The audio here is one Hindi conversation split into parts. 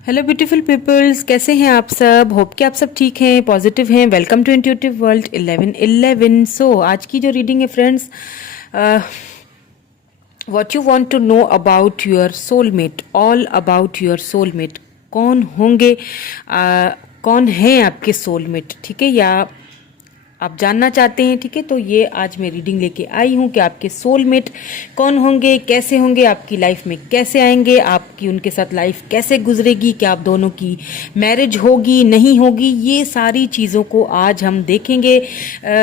हेलो ब्यूटीफुल पीपल्स, कैसे हैं आप सब। होप कि आप सब ठीक हैं, पॉजिटिव हैं। Welcome to intuitive world 1111। So आज की जो रीडिंग है friends, what you want to know about your soulmate, all about your soulmate. कौन होंगे, कौन है आपके सोलमेट, ठीक है, या आप जानना चाहते हैं, ठीक है। तो ये आज मैं रीडिंग लेके आई हूँ कि आपके सोलमेट कौन होंगे, कैसे होंगे, आपकी लाइफ में कैसे आएंगे, आपकी उनके साथ लाइफ कैसे गुजरेगी, क्या आप दोनों की मैरिज होगी नहीं होगी, ये सारी चीज़ों को आज हम देखेंगे।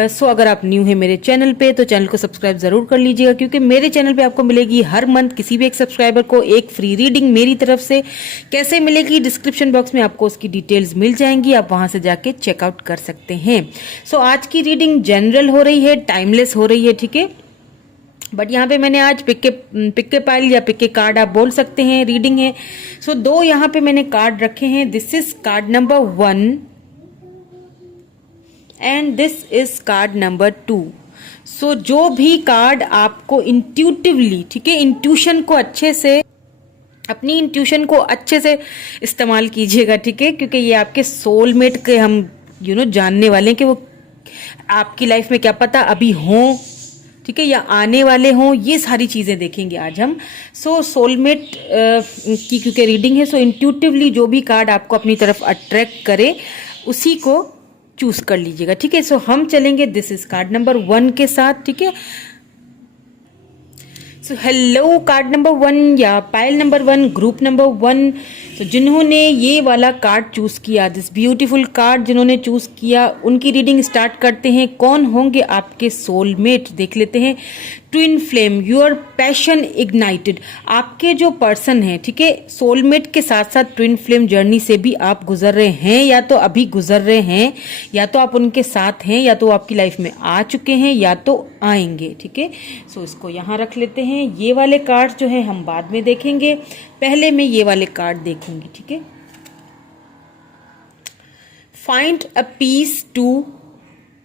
सो अगर आप न्यू हैं मेरे चैनल पे तो चैनल को सब्सक्राइब ज़रूर कर लीजिएगा, क्योंकि मेरे चैनल पे आपको मिलेगी हर मंथ किसी भी एक सब्सक्राइबर को एक फ्री रीडिंग मेरी तरफ से। कैसे मिलेगी, डिस्क्रिप्शन बॉक्स में आपको उसकी डिटेल्स मिल जाएंगी, आप वहाँ से जाके चेकआउट कर सकते हैं। सो आज की रीडिंग जनरल हो रही है, टाइमलेस हो रही है, ठीक है। बट यहाँ पे मैंने आज पिक के पाइल या पिक के कार्ड आप बोल सकते हैं, रीडिंग है। सो दो यहाँ पे मैंने कार्ड रखे हैं। This is called number 1 and this is called number 2। सो जो भी कार्ड आपको इंट्यूटिवली, ठीक है, इंट्यूशन को अच्छे से, अपनी इंट्यूशन को अच्छे से इस्तेमाल कीजिएगा, ठीक है, क्योंकि ये आपके सोलमेट के हम जानने वाले हैं कि वो आपकी लाइफ में क्या पता अभी हों, ठीक है, या आने वाले हों। ये सारी चीज़ें देखेंगे आज हम। सो सोलमेट की क्योंकि रीडिंग है, सो इंट्यूटिवली जो भी कार्ड आपको अपनी तरफ अट्रैक्ट करे उसी को चूज कर लीजिएगा, ठीक है। सो हम चलेंगे दिस इज कार्ड नंबर 1 के साथ, ठीक है। सो हेलो कार्ड नंबर 1 या पाइल नंबर 1, ग्रुप नंबर 1। तो जिन्होंने ये वाला कार्ड चूज किया, दिस ब्यूटीफुल कार्ड जिन्होंने चूज किया, उनकी रीडिंग स्टार्ट करते हैं। कौन होंगे आपके सोलमेट, देख लेते हैं। Twin flame, your passion ignited. आपके जो पर्सन है, ठीक है, सोलमेट के साथ साथ ट्विन फ्लेम जर्नी से भी आप गुजर रहे हैं, या तो अभी गुजर रहे हैं, या तो आप उनके साथ हैं, या तो आपकी लाइफ में आ चुके हैं, या तो आएंगे, ठीक है। सो इसको यहाँ रख लेते हैं। ये वाले कार्ड जो है हम बाद में देखेंगे, पहले मैं ये वाले कार्ड देखूंगी, ठीक है। Find a peace to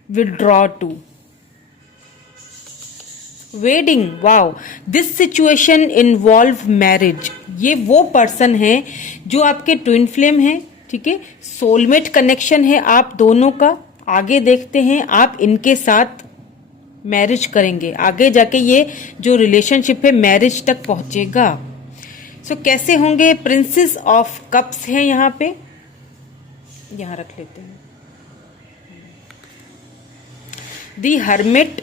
withdraw to. Wedding, wow, this situation involve marriage. ये वो पर्सन है जो आपके ट्विन फ्लेम है, ठीक है, सोलमेट कनेक्शन है आप दोनों का। आगे देखते हैं, आप इनके साथ मैरिज करेंगे, आगे जाके ये जो रिलेशनशिप है मैरिज तक पहुंचेगा। सो कैसे होंगे, प्रिंसेस ऑफ कप्स है यहाँ पे, यहाँ रख लेते हैं। दी हर्मिट,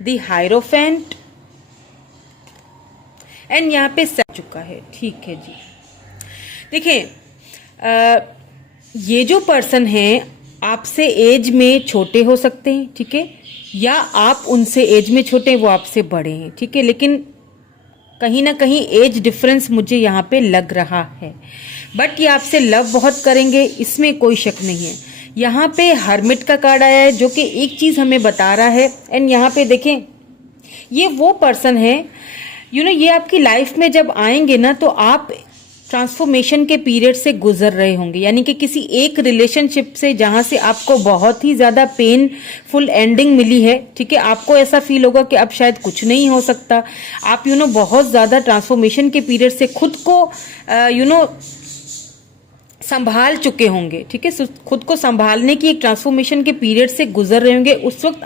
दी हायरोफेंट, एंड यहाँ पे सज चुका है, ठीक है जी। देखिए, ये जो पर्सन है आपसे एज में छोटे हो सकते हैं, ठीक है, या आप उनसे एज में छोटे, वो आपसे बड़े हैं, ठीक है, लेकिन कहीं ना कहीं एज डिफरेंस मुझे यहाँ पे लग रहा है। बट ये आपसे लव बहुत करेंगे, इसमें कोई शक नहीं है। यहाँ पे हर्मिट का कार्ड आया है जो कि एक चीज हमें बता रहा है। एंड यहाँ पे देखें, ये वो पर्सन है, ये आपकी लाइफ में जब आएंगे ना, तो आप ट्रांसफॉर्मेशन के पीरियड से गुजर रहे होंगे, यानी कि किसी एक रिलेशनशिप से जहां से आपको बहुत ही ज्यादा पेनफुल एंडिंग मिली है, ठीक है, आपको ऐसा फील होगा कि अब शायद कुछ नहीं हो सकता। आप बहुत ज्यादा ट्रांसफॉर्मेशन के पीरियड से खुद को संभाल चुके होंगे, ठीक है, खुद को संभालने की एक ट्रांसफॉर्मेशन के पीरियड से गुजर रहे होंगे। उस वक्त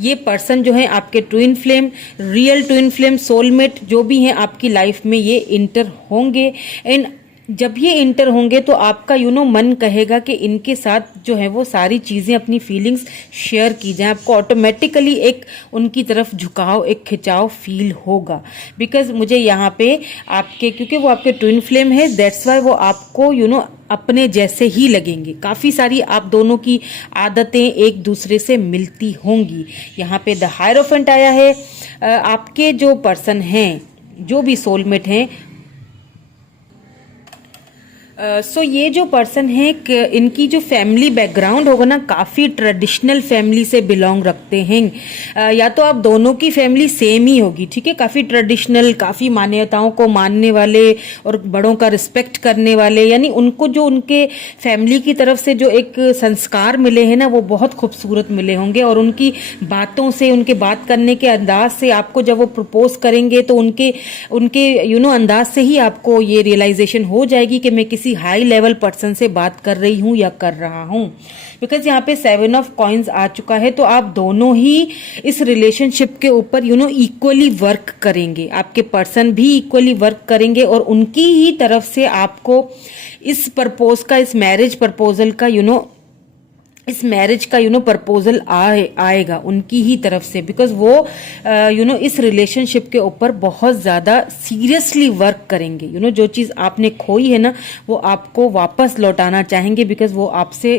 ये पर्सन जो है आपके twin flame, real twin flame, soulmate जो भी हैं आपकी लाइफ में, ये इंटर होंगे। एंड जब ये इंटर होंगे तो आपका मन कहेगा कि इनके साथ जो है वो सारी चीज़ें, अपनी फीलिंग्स शेयर की जाए। आपको ऑटोमेटिकली एक उनकी तरफ झुकाव, एक खिंचाव फील होगा। बिकॉज मुझे यहाँ पे आपके, क्योंकि वो आपके ट्विन फ्लेम है, दैट्स वाई वो आपको अपने जैसे ही लगेंगे। काफ़ी सारी आप दोनों की आदतें एक दूसरे से मिलती होंगी। यहाँ पे द हायरोफेंट आया है। आपके जो पर्सन हैं, जो भी सोलमेट हैं, सो ये जो पर्सन है इनकी जो फैमिली बैकग्राउंड होगा ना, काफ़ी ट्रेडिशनल फैमिली से बिलोंग रखते हैं। या तो आप दोनों की फैमिली सेम ही होगी, ठीक है, काफ़ी ट्रेडिशनल, काफ़ी मान्यताओं को मानने वाले और बड़ों का रिस्पेक्ट करने वाले, यानी उनको जो उनके फैमिली की तरफ से जो एक संस्कार मिले हैं ना, वो बहुत खूबसूरत मिले होंगे। और उनकी बातों से, उनके बात करने के अंदाज से आपको जब वो प्रपोज करेंगे तो उनके उनके अंदाज से ही आपको ये रियलाइजेशन हो जाएगी कि मैं किसी हाई लेवल पर्सन से बात कर रही हूं या कर रहा हूं। बिकॉज यहाँ पे 7 ऑफ कॉइन्स आ चुका है, तो आप दोनों ही इस रिलेशनशिप के ऊपर इक्वली वर्क करेंगे। आपके पर्सन भी इक्वली वर्क करेंगे और उनकी ही तरफ से आपको इस प्रपोज का, इस मैरिज प्रपोजल का इस मैरिज का प्रपोजल आएगा उनकी ही तरफ से। बिकॉज वो इस रिलेशनशिप के ऊपर बहुत ज़्यादा सीरियसली वर्क करेंगे। जो चीज़ आपने खोई है ना, वो आपको वापस लौटाना चाहेंगे। बिकॉज वो आपसे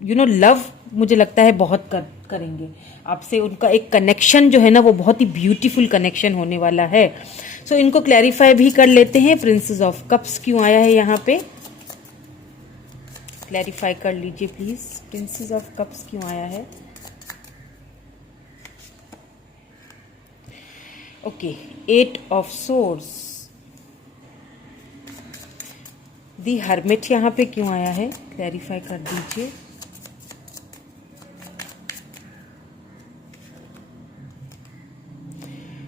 लव, मुझे लगता है, बहुत करेंगे आपसे। उनका एक कनेक्शन जो है ना, वो बहुत ही ब्यूटीफुल कनेक्शन होने वाला है। सो इनको क्लैरिफाई भी कर लेते हैं। प्रिंसेस ऑफ कप्स क्यों आया है यहाँ पे, क्लैरिफाई कर लीजिए प्लीज। प्रिंसेस ऑफ कप्स क्यों आया है? Okay, 8 of source. The hermit यहाँ पे क्यों आया है, क्लैरिफाई कर दीजिए।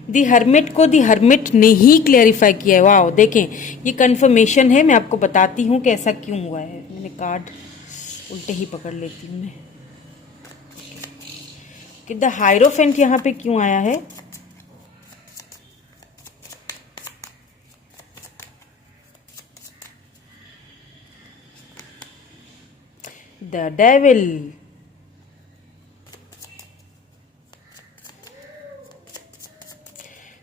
दी हर्मिट को दी हर्मिट ने ही क्लैरिफाई किया है। वाह, देखें, ये कंफर्मेशन है। मैं आपको बताती हूँ कि ऐसा क्यों हुआ है। मैंने कार्ड उल्टे ही पकड़ लेती हूँ मैं। कि द हायरोफेंट यहाँ पे क्यों आया है? The devil.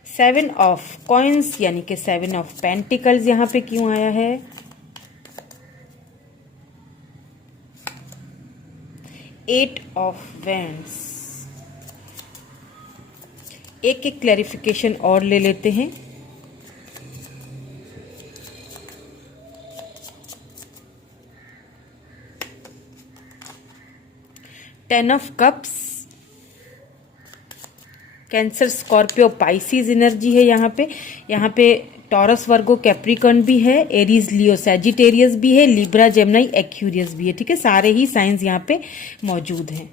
Seven of coins यानी कि 7 ऑफ पेंटिकल्स यहाँ पे क्यों आया है? 8 ऑफ वैंड्स। एक एक क्लैरिफिकेशन और ले लेते हैं। Ten of cups, cancer, Scorpio, Pisces energy है यहाँ पे टॉरस, वर्गो, कैप्रिकॉर्न भी है, एरीज, लियो, सैजिटेरियस भी है, लिब्रा, जेमिनी, एक्यूरियस भी है। ठीक है, सारे ही साइंस यहाँ पे मौजूद हैं।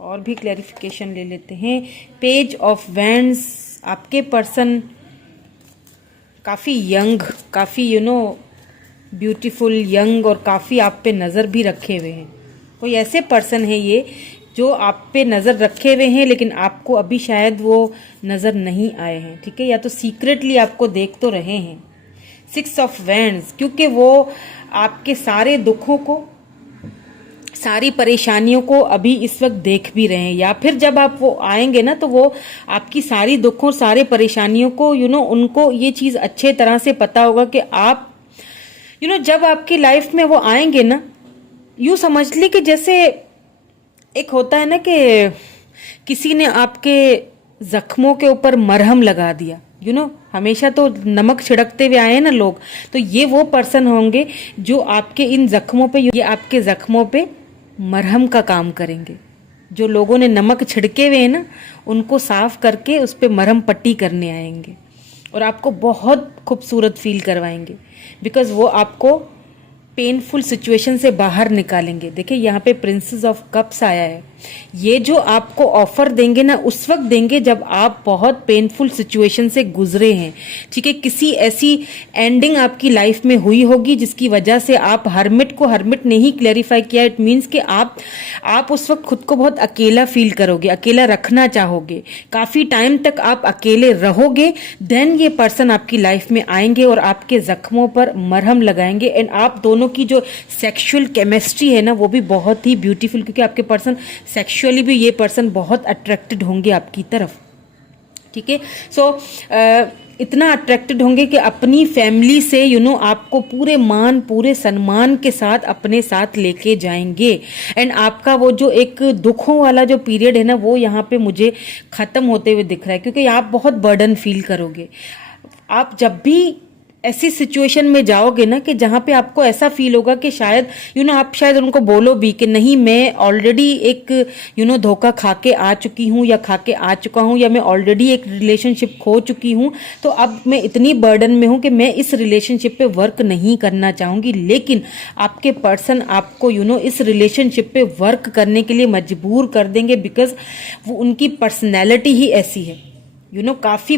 और भी क्लैरिफिकेशन ले लेते हैं। पेज ऑफ वैंड्स, आपके पर्सन काफ़ी यंग, काफ़ी ब्यूटीफुल, यंग, और काफ़ी आप पे नज़र भी रखे हुए हैं। कोई ऐसे पर्सन है ये जो आप पे नज़र रखे हुए हैं, लेकिन आपको अभी शायद वो नज़र नहीं आए हैं। ठीक है, या तो सीक्रेटली आपको देख तो रहे हैं। 6 ऑफ वैंड्स, क्योंकि वो आपके सारे दुखों को, सारी परेशानियों को अभी इस वक्त देख भी रहे हैं, या फिर जब आप वो आएंगे ना, तो वो आपकी सारी दुखों, सारे परेशानियों को उनको ये चीज़ अच्छे तरह से पता होगा कि आप जब आपकी लाइफ में वो आएंगे ना, यूँ समझ ली कि जैसे एक होता है ना कि किसी ने आपके जख्मों के ऊपर मरहम लगा दिया। हमेशा तो नमक छिड़कते हुए आए हैं ना लोग, तो ये वो पर्सन होंगे जो आपके इन जख्मों पे, ये आपके जख्मों पे मरहम का काम करेंगे। जो लोगों ने नमक छिड़के हुए हैं ना, उनको साफ करके उस पे मरहम पट्टी करने आएंगे और आपको बहुत खूबसूरत फील करवाएंगे। बिकॉज वो आपको पेनफुल सिचुएशन से बाहर निकालेंगे। देखिए यहाँ पे प्रिंसेस ऑफ कप्स आया है। ये जो आपको ऑफर देंगे ना, उस वक्त देंगे जब आप बहुत पेनफुल सिचुएशन से गुजरे हैं। ठीक है, किसी ऐसी एंडिंग आपकी लाइफ में हुई होगी जिसकी वजह से आप हर्मिट को, हर्मिट ने ही क्लैरिफाई किया, इट मीन्स कि आप उस वक्त खुद को बहुत अकेला फील करोगे, अकेला रखना चाहोगे, काफ़ी टाइम तक आप अकेले रहोगे। देन ये पर्सन आपकी लाइफ में आएंगे और आपके जख्मों पर मरहम लगाएंगे। एंड आप दोनों की जो सेक्सुअल केमिस्ट्री है ना, वो भी बहुत ही ब्यूटीफुल, क्योंकि आपके पर्सन सेक्सुअली भी, ये पर्सन बहुत अट्रैक्टेड होंगे आपकी तरफ। ठीक है, सो इतना अट्रैक्टेड होंगे कि अपनी फैमिली से आपको पूरे मान पूरे सम्मान के साथ अपने साथ लेके जाएंगे। एंड आपका वो जो एक दुखों वाला जो पीरियड है ना, वो यहाँ पे मुझे खत्म होते हुए दिख रहा है, क्योंकि आप बहुत बर्डन फील करोगे। आप जब भी ऐसी सिचुएशन में जाओगे ना कि जहाँ पे आपको ऐसा फील होगा कि शायद आप शायद उनको बोलो भी कि नहीं, मैं ऑलरेडी एक धोखा खा के आ चुकी हूँ या खा के आ चुका हूँ, या मैं ऑलरेडी एक रिलेशनशिप खो चुकी हूँ, तो अब मैं इतनी बर्डन में हूँ कि मैं इस रिलेशनशिप पे वर्क नहीं करना चाहूँगी। लेकिन आपके पर्सन आपको इस रिलेशनशिप पे वर्क करने के लिए मजबूर कर देंगे, बिकॉज वो उनकी पर्सनैलिटी ही ऐसी है। काफ़ी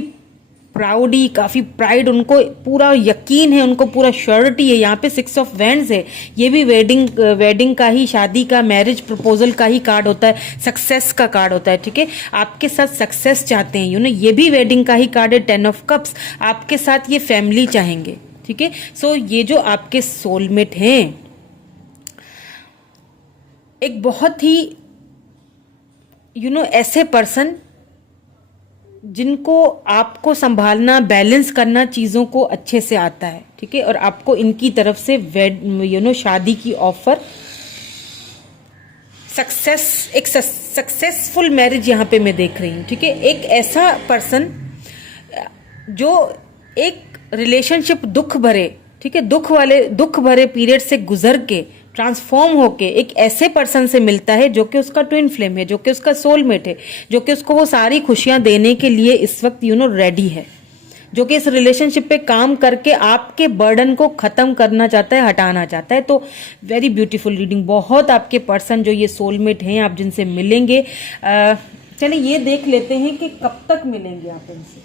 प्राउडी, काफ़ी प्राइड, उनको पूरा यकीन है, उनको पूरा श्योरिटी है। यहाँ पे 6 ऑफ वैंड्स है, ये भी वेडिंग का ही, शादी का, मैरिज प्रपोजल का ही कार्ड होता है, सक्सेस का कार्ड होता है। ठीक है, आपके साथ सक्सेस चाहते हैं, ये भी वेडिंग का ही कार्ड है, 10 ऑफ कप्स। आपके साथ ये फैमिली चाहेंगे। ठीक है, सो ये जो आपके सोलमेट हैं, एक बहुत ही ऐसे पर्सन जिनको आपको संभालना, बैलेंस करना चीज़ों को अच्छे से आता है। ठीक है, और आपको इनकी तरफ से शादी की ऑफर, एक सक्सेसफुल मैरिज यहाँ पे मैं देख रही हूँ। ठीक है, एक ऐसा पर्सन जो एक रिलेशनशिप दुख भरे, ठीक है, दुख भरे पीरियड से गुजर के ट्रांसफॉर्म होके एक ऐसे पर्सन से मिलता है जो कि उसका ट्विन फ्लेम है, जो कि उसका सोलमेट है, जो कि उसको वो सारी खुशियां देने के लिए इस वक्त रेडी है, जो कि इस रिलेशनशिप पे काम करके आपके बर्डन को खत्म करना चाहता है, हटाना चाहता है। तो वेरी ब्यूटीफुल रीडिंग। बहुत आपके पर्सन जो ये सोलमेट हैं, आप जिनसे मिलेंगे, चलिए ये देख लेते हैं कि कब तक मिलेंगे आप इनसे।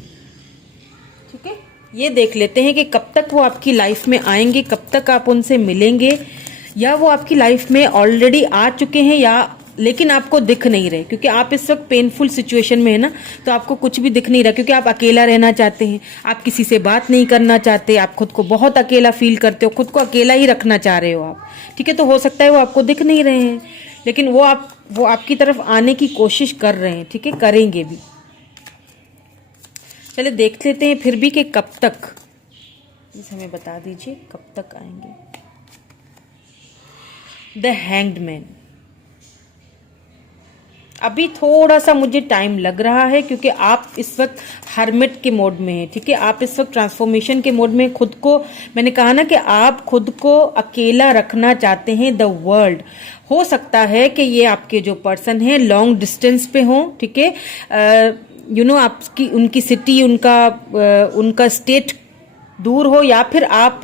ठीक है, ये देख लेते हैं कि कब तक वो आपकी लाइफ में आएंगे, कब तक आप उनसे मिलेंगे, या वो आपकी लाइफ में ऑलरेडी आ चुके हैं, या लेकिन आपको दिख नहीं रहे, क्योंकि आप इस वक्त पेनफुल सिचुएशन में है ना, तो आपको कुछ भी दिख नहीं रहा, क्योंकि आप अकेला रहना चाहते हैं, आप किसी से बात नहीं करना चाहते, आप खुद को बहुत अकेला फील करते हो, खुद को अकेला ही रखना चाह रहे हो आप। ठीक है, तो हो सकता है वो आपको दिख नहीं रहे हैं, लेकिन वो आपकी तरफ आने की कोशिश कर रहे हैं। ठीक है, करेंगे भी। चलिए देख लेते हैं फिर भी कि कब तक, प्लीज हमें बता दीजिए कब तक आएंगे। The hanged man. अभी थोड़ा सा मुझे टाइम लग रहा है, क्योंकि आप इस वक्त हर्मिट के मोड में हैं। ठीक है, आप इस वक्त ट्रांसफॉर्मेशन के मोड में, खुद को, मैंने कहा ना कि आप खुद को अकेला रखना चाहते हैं द वर्ल्ड। हो सकता है कि ये आपके जो पर्सन हैं लॉन्ग डिस्टेंस पे हों। ठीक है, आपकी उनकी सिटी, उनका स्टेट दूर हो, या फिर आप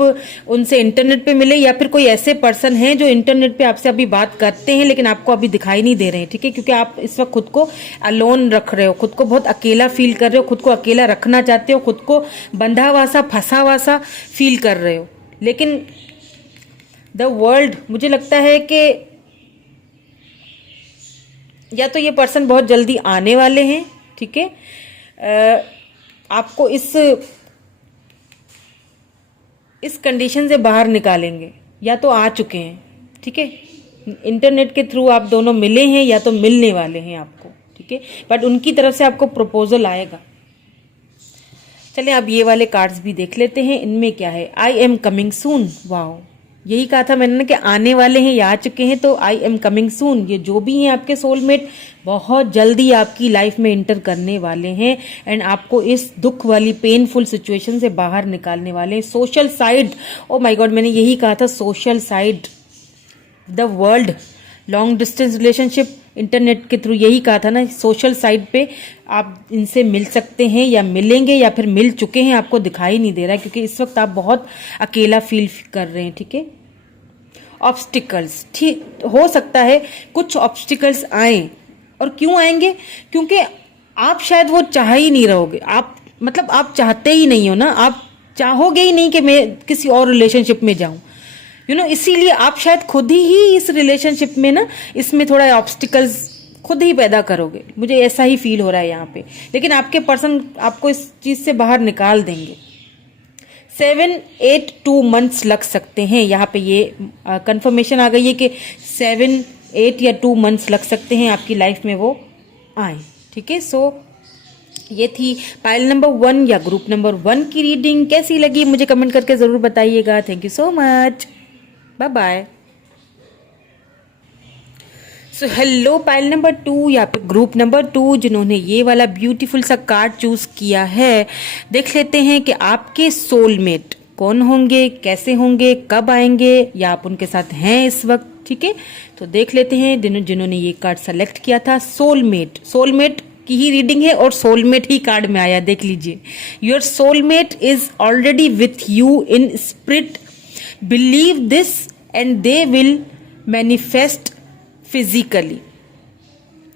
उनसे इंटरनेट पे मिले, या फिर कोई ऐसे पर्सन हैं जो इंटरनेट पे आपसे अभी बात करते हैं लेकिन आपको अभी दिखाई नहीं दे रहे हैं। ठीक है, क्योंकि आप इस वक्त खुद को अलोन रख रहे हो, खुद को बहुत अकेला फील कर रहे हो, खुद को अकेला रखना चाहते हो, खुद को बंधा हुआ सा, फंसा हुआ सा फील कर रहे हो। लेकिन द वर्ल्ड, मुझे लगता है कि या तो ये पर्सन बहुत जल्दी आने वाले हैं। ठीक है, आपको इस कंडीशन से बाहर निकालेंगे, या तो आ चुके हैं। ठीक है, इंटरनेट के थ्रू आप दोनों मिले हैं या तो मिलने वाले हैं आपको। ठीक है, बट उनकी तरफ से आपको प्रपोजल आएगा। चलिए अब ये वाले कार्ड्स भी देख लेते हैं, इनमें क्या है। I am coming soon. Wow, यही कहा था मैंने कि आने वाले हैं या आ चुके हैं, तो आई एम कमिंग सून। ये जो भी हैं आपके सोलमेट बहुत जल्दी आपकी लाइफ में इंटर करने वाले हैं, एंड आपको इस दुख वाली पेनफुल सिचुएशन से बाहर निकालने वाले हैं। Social side, oh my God, मैंने यही कहा था, social side, the world, long distance relationship, internet के थ्रू, यही कहा था ना, सोशल साइड पे आप इनसे मिल सकते हैं या मिलेंगे या फिर मिल चुके हैं, आपको दिखाई नहीं दे रहा है, क्योंकि इस वक्त आप बहुत अकेला फील कर रहे हैं। ठीक है, ऑब्स्टिकल्स, ठीक हो सकता है कुछ ऑब्स्टिकल्स आए, और क्यों आएंगे, क्योंकि आप शायद वो चाह ही नहीं रहोगे, आप मतलब आप चाहते ही नहीं हो ना, आप चाहोगे ही नहीं कि मैं किसी और रिलेशनशिप में जाऊं, इसीलिए आप शायद खुद ही इस रिलेशनशिप में ना, इसमें थोड़ा ऑब्स्टिकल्स खुद ही पैदा करोगे, मुझे ऐसा ही फील हो रहा है यहाँ पे। लेकिन आपके पर्सन आपको इस चीज से बाहर निकाल देंगे। 7, 8, 2 मंथ्स लग सकते हैं, यहाँ पे ये कंफर्मेशन आ गई है कि 7, 8 या 2 मंथ्स लग सकते हैं आपकी लाइफ में वो आए। ठीक है, सो ये थी पाइल नंबर 1 या ग्रुप नंबर 1 की रीडिंग। कैसी लगी मुझे कमेंट करके ज़रूर बताइएगा। Thank you so much, bye bye. So hello pile number 2 या फिर ग्रुप नंबर 2 जिन्होंने ये वाला ब्यूटीफुल सा कार्ड चूज किया है, देख लेते हैं कि आपके सोलमेट कौन होंगे, कैसे होंगे, कब आएंगे, या आप उनके साथ हैं इस वक्त। ठीक है, तो देख लेते हैं जिन्होंने ये कार्ड सेलेक्ट किया था। सोलमेट की ही रीडिंग है और सोलमेट ही कार्ड में आया, देख लीजिए। Your soulmate is already with you in spirit, believe this and they will manifest physically.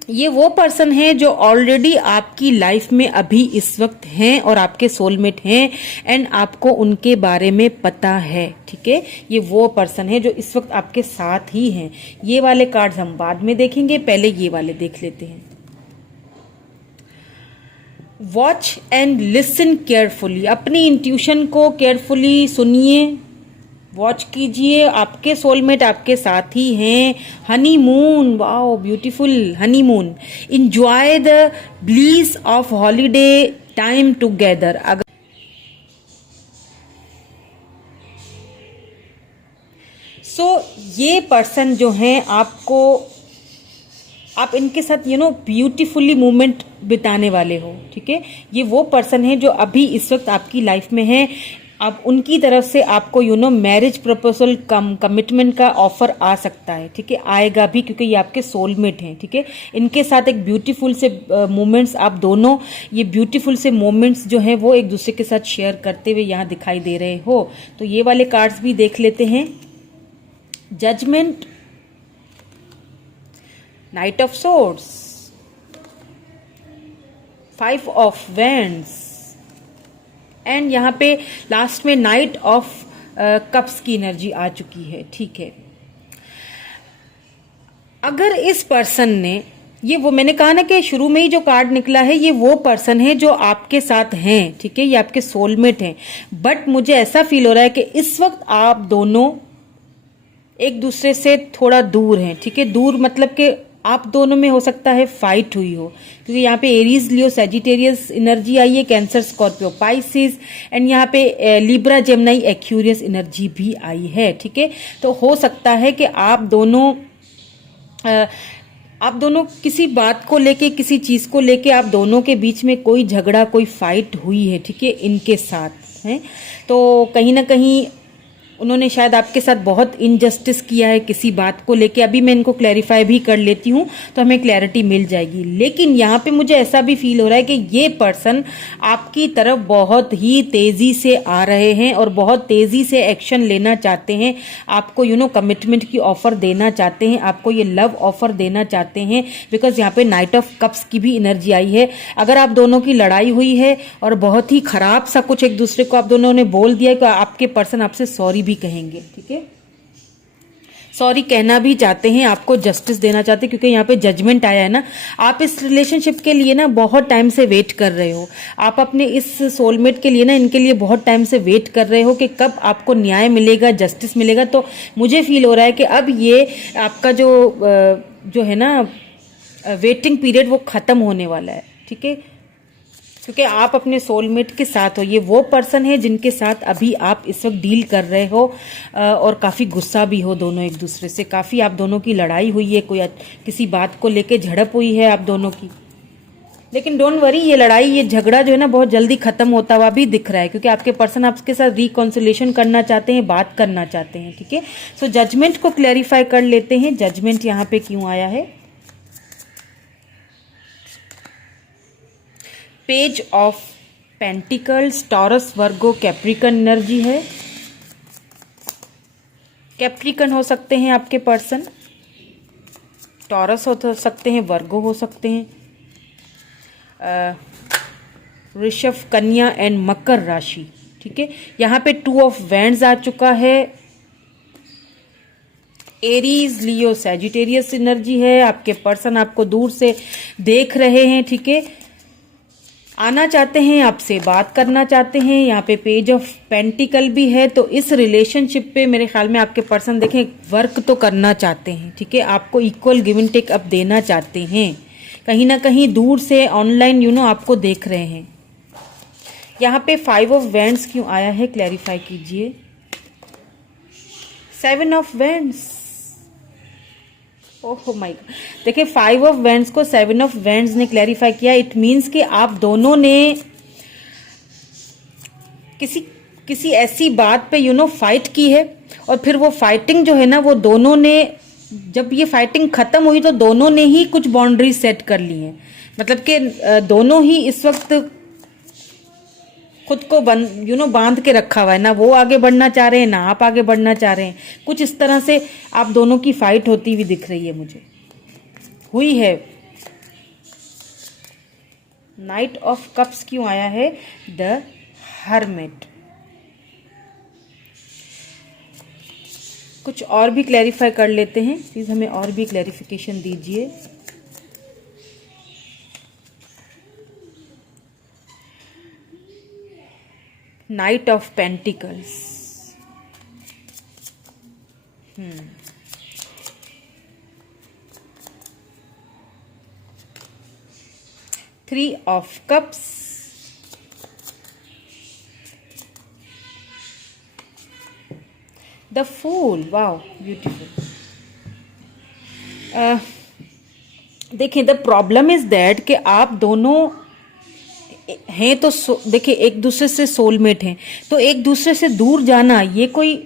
ये वो पर्सन है जो ऑलरेडी आपकी लाइफ में अभी इस वक्त हैं और आपके सोलमेट हैं एंड आपको उनके बारे में पता है। ठीक है, ये वो पर्सन है जो इस वक्त आपके साथ ही हैं। ये वाले कार्ड्स हम बाद में देखेंगे, पहले ये वाले देख लेते हैं। वॉच एंड लिसन केयरफुली, अपनी इंट्यूशन को केयरफुली सुनिए, वॉच कीजिए। आपके सोलमेट आपके साथ ही हैं। Honeymoon, wow beautiful honeymoon. Enjoy the bliss of holiday time together. अगर ये पर्सन जो हैं आपको, आप इनके साथ ब्यूटीफुली मूवमेंट बिताने वाले हो। ठीक है, ये वो पर्सन है जो अभी इस वक्त आपकी लाइफ में है। अब उनकी तरफ से आपको मैरिज प्रपोजल कमिटमेंट का ऑफर आ सकता है। ठीक है, आएगा भी, क्योंकि ये आपके सोलमेट हैं। ठीक है, इनके साथ एक ब्यूटीफुल से मोमेंट्स, आप दोनों ये ब्यूटीफुल से मोमेंट्स जो हैं वो एक दूसरे के साथ शेयर करते हुए यहाँ दिखाई दे रहे हो। तो ये वाले कार्ड्स भी देख लेते हैं। Judgement, knight of swords, 5 of wands and यहाँ पे लास्ट में नाइट ऑफ कप्स की एनर्जी आ चुकी है। ठीक है, अगर इस पर्सन ने वो मैंने कहा ना कि शुरू में ही जो कार्ड निकला है, ये वो पर्सन है जो आपके साथ हैं। ठीक है, ये आपके सोलमेट हैं। बट मुझे ऐसा फील हो रहा है कि इस वक्त आप दोनों एक दूसरे से थोड़ा दूर हैं। ठीक है, दूर मतलब कि आप दोनों में हो सकता है फाइट हुई हो, क्योंकि यहाँ पे एरीज, लियो, सैजिटेरियस एनर्जी आई है, कैंसर, स्कॉर्पियो, पाइसिस एंड यहाँ पे लिब्रा, जेमिनी, एक्यूरियस एनर्जी भी आई है। ठीक है, तो हो सकता है कि आप दोनों किसी बात को लेके, किसी चीज को लेके आप दोनों के बीच में कोई झगड़ा, कोई फाइट हुई है। ठीक है, इनके साथ है, तो कहीं ना कहीं उन्होंने शायद आपके साथ बहुत इनजस्टिस किया है किसी बात को लेके। अभी मैं इनको क्लैरिफाई भी कर लेती हूँ तो हमें क्लैरिटी मिल जाएगी। लेकिन यहाँ पे मुझे ऐसा भी फील हो रहा है कि ये पर्सन आपकी तरफ बहुत ही तेजी से आ रहे हैं और बहुत तेजी से एक्शन लेना चाहते हैं। आपको कमिटमेंट की ऑफर देना चाहते हैं, आपको ये लव ऑफर देना चाहते हैं, बिकॉज यहाँ पे नाइट ऑफ कप्स की भी एनर्जी आई है। अगर आप दोनों की लड़ाई हुई है और बहुत ही खराब सा कुछ एक दूसरे को आप दोनों ने बोल दिया है, तो आपके पर्सन आपसे सॉरी भी कहेंगे। ठीक है, सॉरी कहना भी चाहते हैं, आपको जस्टिस देना चाहते हैं, क्योंकि यहाँ पे जजमेंट आया है ना। आप इस रिलेशनशिप के लिए ना बहुत टाइम से वेट कर रहे हो। आप अपने इस सोलमेट के लिए ना, इनके लिए बहुत टाइम से वेट कर रहे हो कि कब आपको न्याय मिलेगा, जस्टिस मिलेगा। तो मुझे फील हो रहा है कि अब ये आपका जो है ना वेटिंग पीरियड, वो खत्म होने वाला है। ठीक है, क्योंकि आप अपने सोलमेट के साथ हो। ये वो पर्सन है जिनके साथ अभी आप इस वक्त डील कर रहे हो और काफ़ी गुस्सा भी हो दोनों एक दूसरे से। काफ़ी आप दोनों की लड़ाई हुई है, कोई किसी बात को लेके झड़प हुई है आप दोनों की। लेकिन डोंट वरी, ये लड़ाई, ये झगड़ा जो है ना बहुत जल्दी खत्म होता हुआ भी दिख रहा है, क्योंकि आपके पर्सन आपके साथ रिकॉन्सिलेशन करना चाहते हैं, बात करना चाहते हैं। ठीक है, सो जजमेंट को क्लैरिफाई कर लेते हैं। जजमेंट यहाँ पे क्यों आया है? Page of pentacles, taurus, Virgo, Capricorn energy है। कैप्रिकन हो सकते हैं आपके पर्सन, टॉरस हो सकते हैं, वर्गो हो सकते हैं, ऋषभ, कन्या एंड मकर राशि। ठीक है, यहाँ पे 2 ऑफ वैंड्स आ चुका है। एरीज, लियो, सैजिटेरियस एनर्जी है। आपके पर्सन आपको दूर से देख रहे हैं। ठीक है, आना चाहते हैं, आपसे बात करना चाहते हैं। यहाँ पे पेज ऑफ पेंटिकल भी है। तो इस रिलेशनशिप पे मेरे ख्याल में आपके पर्सन देखें वर्क तो करना चाहते हैं। ठीक है, आपको equal give and take up देना चाहते हैं, कहीं ना कहीं दूर से ऑनलाइन आपको देख रहे हैं। यहाँ पे 5 ऑफ वैंड्स क्यों आया है, क्लैरिफाई कीजिए। 7 of wands, oh my God, देखिए 5 ऑफ वैंड्स को 7 ऑफ वैंड्स ने क्लैरिफाई किया। इट मीन्स कि आप दोनों ने किसी ऐसी बात पे फाइट की है, और फिर वो फाइटिंग जो है ना, वो दोनों ने, जब ये फाइटिंग खत्म हुई तो दोनों ने ही कुछ बाउंड्री सेट कर ली हैं। मतलब कि दोनों ही इस वक्त खुद को बांध के रखा हुआ है, ना वो आगे बढ़ना चाह रहे हैं ना आप आगे बढ़ना चाह रहे हैं। कुछ इस तरह से आप दोनों की फाइट होती हुई दिख रही है, मुझे हुई है। नाइट ऑफ कप्स क्यों आया है, द हर्मिट। कुछ और भी क्लैरिफाई कर लेते हैं, प्लीज हमें और भी क्लैरिफिकेशन दीजिए। Knight of pentacles, three of cups, the fool, wow beautiful. देखिए द प्रॉब्लम इज दैट कि आप दोनों हैं तो देखिए एक दूसरे से सोलमेट हैं, तो एक दूसरे से दूर जाना ये कोई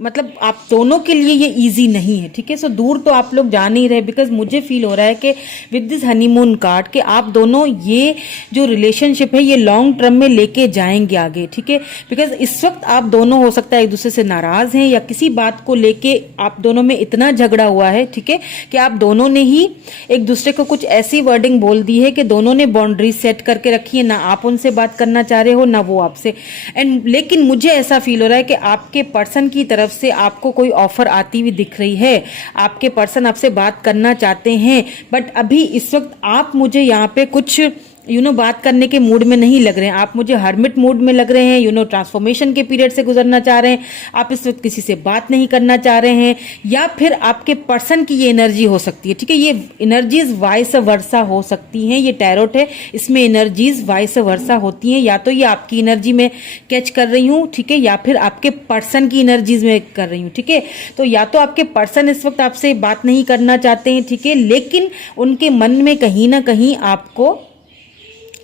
मतलब आप दोनों के लिए ये इजी नहीं है, ठीक है। सो दूर तो आप लोग जा नहीं रहे, बिकॉज मुझे फील हो रहा है कि विद दिस हनीमून कार्ड कि आप दोनों ये जो रिलेशनशिप है ये लॉन्ग टर्म में लेके जाएंगे आगे, ठीक है। बिकॉज इस वक्त आप दोनों हो सकता है एक दूसरे से नाराज हैं या किसी बात को लेके आप दोनों में इतना झगड़ा हुआ है, ठीक है, कि आप दोनों ने ही एक दूसरे को कुछ ऐसी वर्डिंग बोल दी है कि दोनों ने बाउंड्री सेट करके रखी है, ना आप उनसे बात करना चाह रहे हो ना वो आपसे। एंड लेकिन मुझे ऐसा फील हो रहा है कि आपके पर्सन की तरफ से आपको कोई ऑफर आती हुई दिख रही है, आपके पर्सन आपसे बात करना चाहते हैं, बट अभी इस वक्त आप मुझे यहाँ पे कुछ बात करने के मूड में नहीं लग रहे हैं। आप मुझे हर्मिट मूड में लग रहे हैं, ट्रांसफॉर्मेशन के पीरियड से गुजरना चाह रहे हैं, आप इस वक्त किसी से बात नहीं करना चाह रहे हैं, या फिर आपके पर्सन की ये एनर्जी हो सकती है, ठीक है। ये एनर्जीज वाइस वर्सा हो सकती हैं, ये टैरोट है, इसमें एनर्जीज वाइस वर्सा होती हैं। या तो ये आपकी एनर्जी में कैच कर रही हूँ, ठीक है, या फिर आपके पर्सन की एनर्जीज में कर रही हूँ, ठीक है। तो या तो आपके पर्सन इस वक्त आपसे बात नहीं करना चाहते हैं, ठीक है, लेकिन उनके मन में कहीं ना कहीं आपको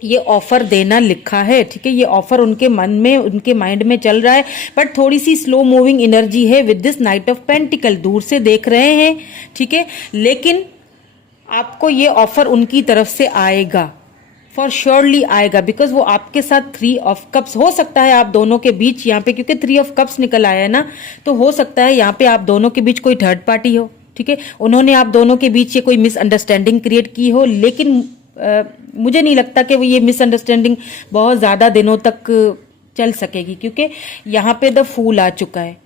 ये ऑफर देना लिखा है, ठीक है। ये ऑफर उनके मन में, उनके माइंड में चल रहा है, बट थोड़ी सी स्लो मूविंग एनर्जी है with this night of pentacle. दूर से देख रहे हैं, ठीक है, लेकिन आपको ये ऑफर उनकी तरफ से आएगा, फॉर श्योरली आएगा, बिकॉज वो आपके साथ 3 ऑफ कप्स हो सकता है आप दोनों के बीच यहाँ पे, क्योंकि 3 ऑफ कप्स निकल आया है ना, तो हो सकता है यहाँ पे आप दोनों के बीच कोई थर्ड पार्टी हो, ठीक है। उन्होंने आप दोनों के बीच ये कोई मिसअंडरस्टैंडिंग क्रिएट की हो, लेकिन मुझे नहीं लगता कि वो ये मिसअंडरस्टैंडिंग बहुत ज़्यादा दिनों तक चल सकेगी, क्योंकि यहाँ पे द फूल आ चुका है।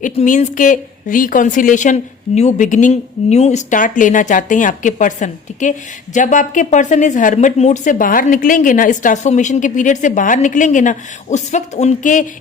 इट मीन्स के reconciliation, new beginning, new start लेना चाहते हैं आपके पर्सन, ठीक है। जब आपके पर्सन इस हर्मिट मूड से बाहर निकलेंगे ना, इस ट्रांसफॉर्मेशन के पीरियड से बाहर निकलेंगे ना, उस वक्त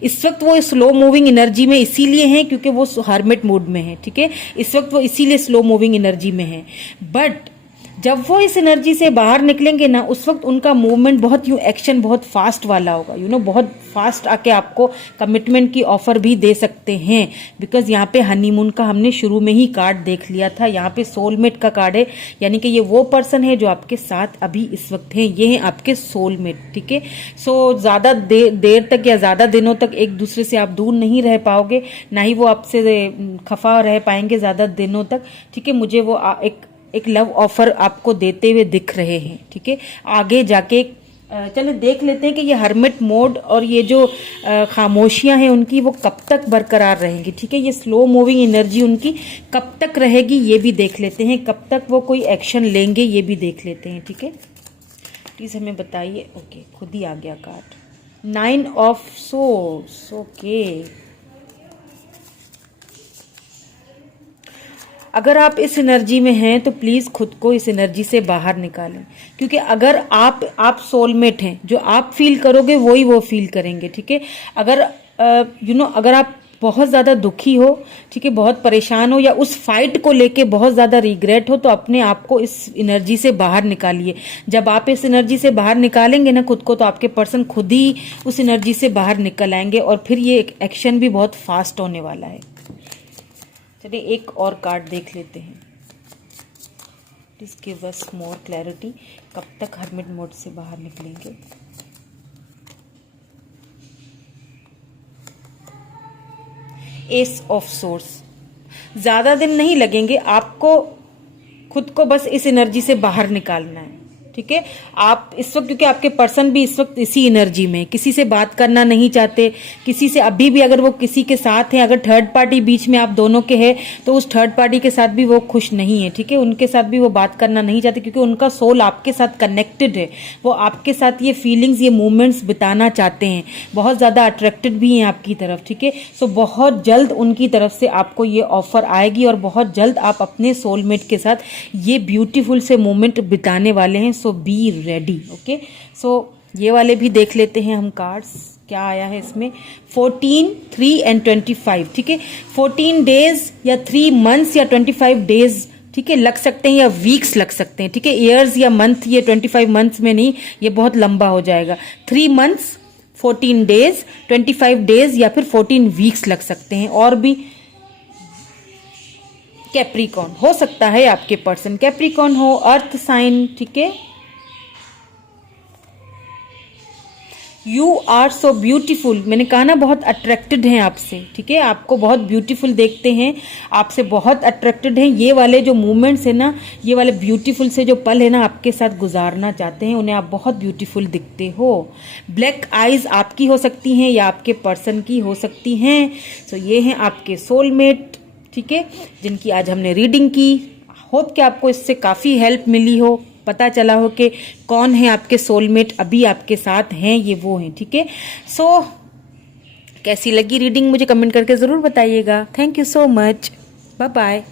इस वक्त वो स्लो मूविंग एनर्जी में इसीलिए हैं क्योंकि वो हर्मिट मूड में है, ठीक है। इस वक्त वो इसीलिए स्लो मूविंग एनर्जी में है, बट जब वो इस एनर्जी से बाहर निकलेंगे ना, उस वक्त उनका मूवमेंट बहुत एक्शन बहुत फास्ट वाला होगा, बहुत फास्ट आके आपको कमिटमेंट की ऑफर भी दे सकते हैं। बिकॉज यहाँ पे हनीमून का हमने शुरू में ही कार्ड देख लिया था, यहाँ पे सोलमेट का कार्ड है, यानी कि ये वो पर्सन है जो आपके साथ अभी इस वक्त है, ये हैं आपके सोलमेट, ठीक है। सो ज़्यादा देर तक या ज़्यादा दिनों तक एक दूसरे से आप दूर नहीं रह पाओगे, ना ही वो आपसे खफा रह पाएंगे ज़्यादा दिनों तक, ठीक है। मुझे वो एक लव ऑफर आपको देते हुए दिख रहे हैं, ठीक है। आगे जाके चलिए देख लेते हैं कि ये हर्मिट मोड और ये जो खामोशियां हैं उनकी वो कब तक बरकरार रहेंगी, ठीक है। ये स्लो मूविंग एनर्जी उनकी कब तक रहेगी ये भी देख लेते हैं, कब तक वो कोई एक्शन लेंगे ये भी देख लेते हैं, ठीक है। प्लीज हमें बताइए। ओके, खुद ही आ गया कार्ड, 9 ऑफ सोर्ड्स। ओके, अगर आप इस एनर्जी में हैं तो प्लीज खुद को इस एनर्जी से बाहर निकालें, क्योंकि अगर आप सोलमेट हैं, जो आप फील करोगे वही वो फील करेंगे, ठीक है। अगर अगर आप बहुत ज़्यादा दुखी हो, ठीक है, बहुत परेशान हो, या उस फाइट को लेके बहुत ज़्यादा रिग्रेट हो, तो अपने आप को इस एनर्जी से बाहर निकालिए। जब आप इस एनर्जी से बाहर निकालेंगे ना खुद को, तो आपके पर्सन खुद ही उस एनर्जी से बाहर निकल आएंगे और फिर ये एक्शन भी बहुत फास्ट होने वाला है। चलिए एक और कार्ड देख लेते हैं। Please give us more clarity, कब तक हर्मिट मोड से बाहर निकलेंगे। एस ऑफ सोर्स, ज्यादा दिन नहीं लगेंगे आपको, खुद को बस इस एनर्जी से बाहर निकालना है, ठीक है। आप इस वक्त, क्योंकि आपके पर्सन भी इस वक्त इसी एनर्जी में, किसी से बात करना नहीं चाहते, किसी से अभी भी अगर वो किसी के साथ हैं, अगर थर्ड पार्टी बीच में आप दोनों के है, तो उस थर्ड पार्टी के साथ भी वो खुश नहीं है, ठीक है। उनके साथ भी वो बात करना नहीं चाहते, क्योंकि उनका सोल आपके साथ कनेक्टेड है, वो आपके साथ ये फीलिंग्स, ये मोमेंट्स बिताना चाहते हैं, बहुत ज्यादा अट्रैक्टेड भी हैं आपकी तरफ, ठीक है। सो बहुत जल्द उनकी तरफ से आपको ये ऑफर आएगी और बहुत जल्द आप अपने सोलमेट के साथ ये ब्यूटीफुल से मोमेंट बिताने वाले हैं। सो बी रेडी, ओके। सो ये वाले भी देख लेते हैं हम कार्ड्स, क्या आया है इसमें। 14, 3 एंड 25, ठीक है। 14 डेज या 3 मंथ्स या 25 डेज, ठीक है, लग सकते हैं, या वीक्स लग सकते हैं, ठीक है। ईयर्स या मंथ, ये 25 मंथ्स में नहीं, ये बहुत लंबा हो जाएगा। 3 मंथ्स, 14 डेज, 25 डेज या फिर 14 वीक्स लग सकते हैं। और भी कैप्रिकॉन हो सकता है आपके पर्सन, कैप्रिकॉन हो, अर्थ साइन, ठीक है। यू आर सो ब्यूटीफुल, मैंने कहा ना बहुत अट्रैक्टेड हैं आपसे, ठीक है, आपको बहुत ब्यूटीफुल देखते हैं, आपसे बहुत अट्रैक्टेड हैं। ये वाले जो मूवमेंट्स है ना, ये वाले ब्यूटीफुल से जो पल है ना, आपके साथ गुजारना चाहते हैं, उन्हें आप बहुत ब्यूटीफुल दिखते हो। ब्लैक आईज आपकी हो सकती हैं या आपके पर्सन की हो सकती हैं। सो ये हैं आपके सोलमेट, ठीक है, जिनकी आज हमने रीडिंग की। होप कि आपको इससे काफ़ी हेल्प मिली हो, पता चला हो कि कौन है आपके सोलमेट, अभी आपके साथ हैं, ये वो हैं, ठीक है। सो कैसी लगी रीडिंग मुझे कमेंट करके ज़रूर बताइएगा। Thank you so much, bye bye.